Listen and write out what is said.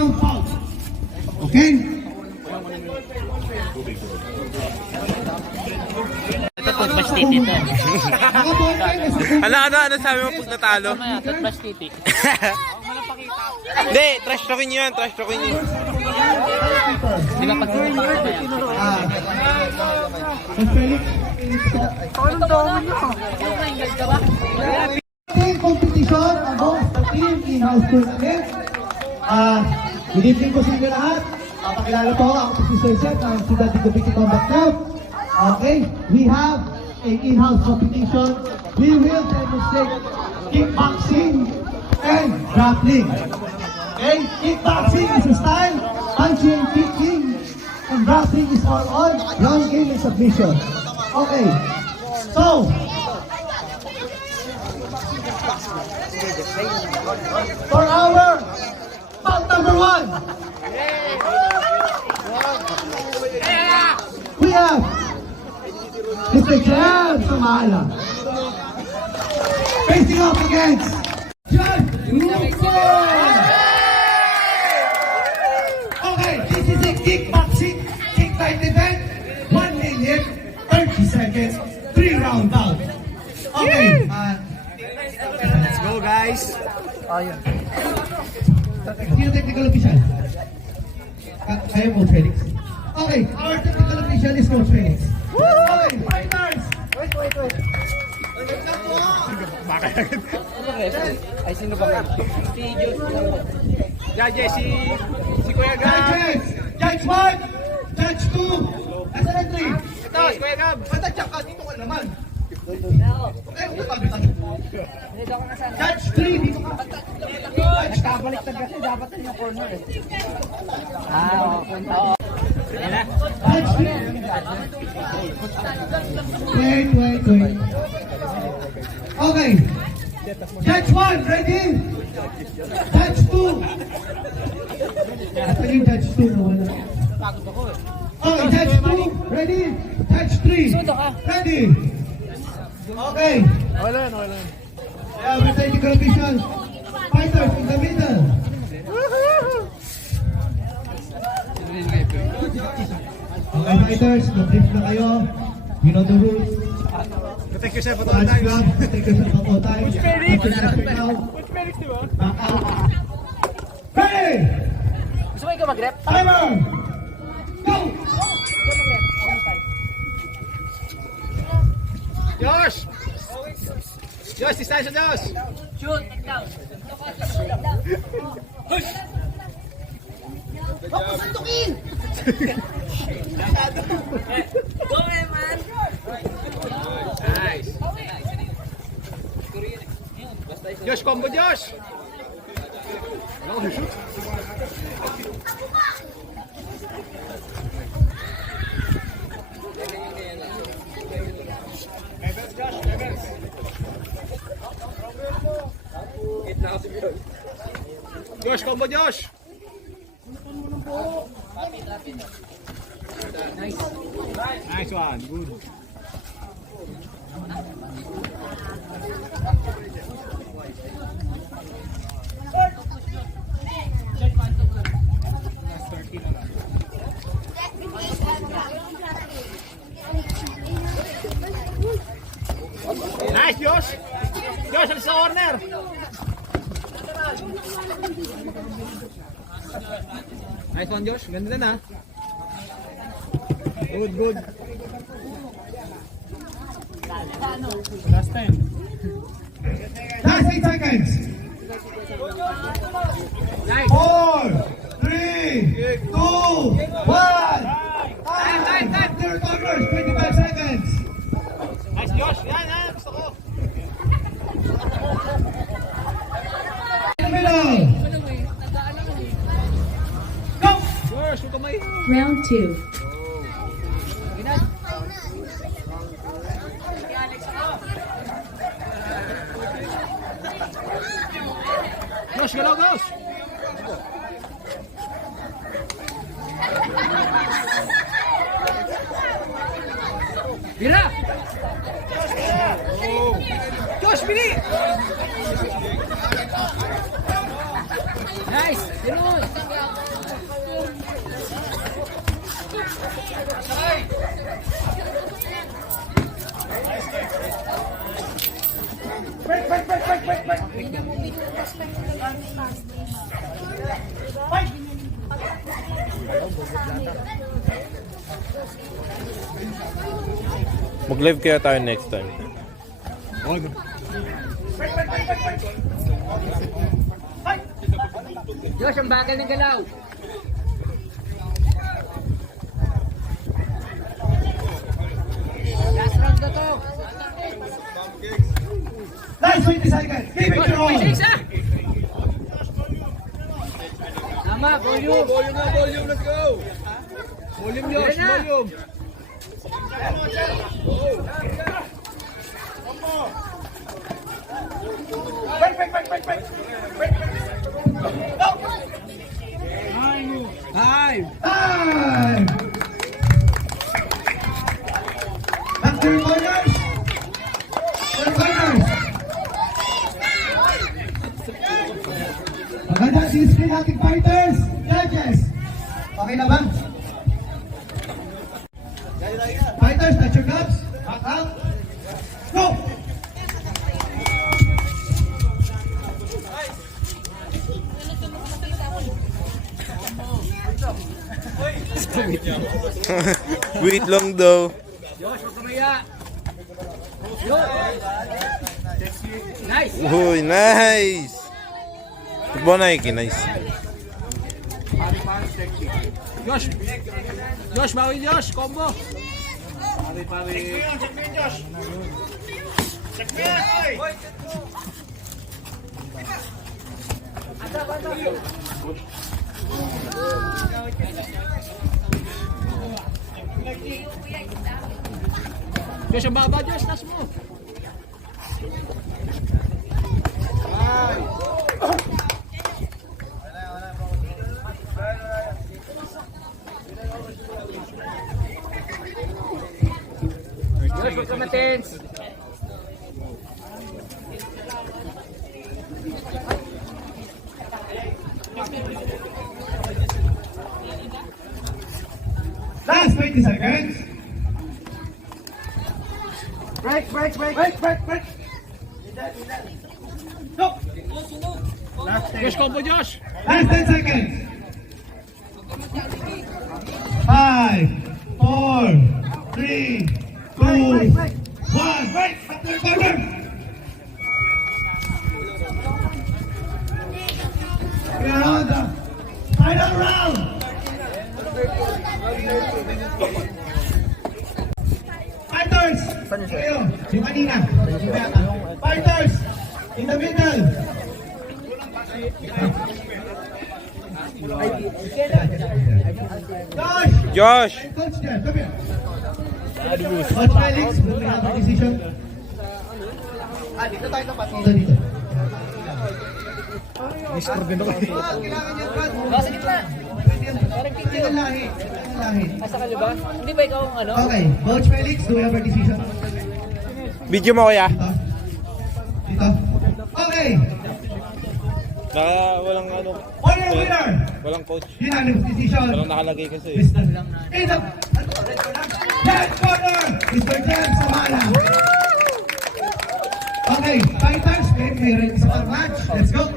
Okay? Ito toothbrush titi ito. Ano sabi mo pag natalo? Toothbrush titi. Hindi, trash talking nyo yan, trash talking nyo. Di ba pag sinipa ka ba yan? Team competition amongst the team in-house tournament. Good evening po sa inyo lahat. Pakilala po ako si Sir Seth ng Ciudad de Cavite Combat Club. Okay, we have an in-house competition. We will demonstrate kickboxing and grappling. Okay, kickboxing is a style, punching and kicking, and grappling is all on ground game and submission. Okay, so for our bout number 1, we have Mr. Jan Sumala facing up against Jan Rupo. Okay, this is a kickboxing kick fight event. 1 minute, 30 seconds, 3-round bout. Okay, let's go guys. Sino technical official? Kayo po, Felix. Okay, our technical official is Coach Felix. Okay, fighters! Wait. Ay, sino ba nga? Si Judge. Si Kuya Gab. Judges! Judge 1! Judge 2! Asa na 3? Ito, si Kuya Gab. Basta tsaka dito ka naman. Okay, Judge 3, dito ka. Nagkabaliktad kasi dapat na yung corner eh. Oo. Judge 3. Wait. Okay. Judge 1, ready? Judge 2. Ito yung Judge 2 na wala. Okay, Judge 2, ready? Judge 3, ready? Okay. Wala. Yeah, we're technical official. Fighters in the middle. Okay, fighters, na-brief na kayo. You know the rules. Protect yourself at all Touch times. grab, protect yourself at all times. Which Felix, di ba? Back out. Ready! Gusto mo ikaw mag-rep? Timer! Go! Josh! Josh, distansya Josh! Shoot, take down. Go, man! Nice! Josh, combo Josh! Ano ko shoot? Josh, combo Josh! Nice one, good. Nice, Josh! Josh, alis sa corner! Nice one, Josh. Ganda na. Good. Last time. Last 8 seconds. Nice. 4, 3, 2, 1. Time. Third corners, 25 seconds. Nice, Josh. Yan. Gusto ko. In the middle. Go! Josh, huwag kamay. Round 2. Josh, galaw, Josh. Bira! Josh, bili! Nice! Yun mo! Mag-live kaya tayo next time. Josh, ang bagal ng galaw. Last round na to. Last 20 seconds. Keep it on. Tama, volume. Volume na, volume. Let's go. Volume, Josh. Yan na. Volume. Time. Time! Back to your corners! Your corners! Maganda si screen ating fighters! Judges! Okay na ba? Fighters, touch your gloves. Back out. Go! Wait lang daw. Josh, huwag kamaya. Nice. Uy, nice! Football Nike, nice. Josh. Josh, bawi Josh. Combo. Josh, ang baba, Josh. Tas mo. Josh, huwag ka matens. Last 20 seconds. Break. Go! Josh, combo, Josh. Last 10 seconds. 5, 4, 3, 2, 1. Break! Back to your corner! We are on the final round! Fighters! Kayo, yung kanina. Fighters! In the middle! Josh! Josh! Coach there, come here. Coach Felix, we have a decision. Dito tayo dapat. Dito. Kailangan niyo ba? Nasa gitna. Kailangan lahi. Lahi. Nasa kaliba. Hindi ba ikaw ang ano? Okay, Coach Felix, do we have a decision? Video mo kuya. Dito. Dito. Okay. Walang ano, For your winner, walang coach. unanimous decision. Walang nakalagay kasi. Mr. In the red corner, Mr. James Samala. Okay, fighters, may ready sa match. Let's go.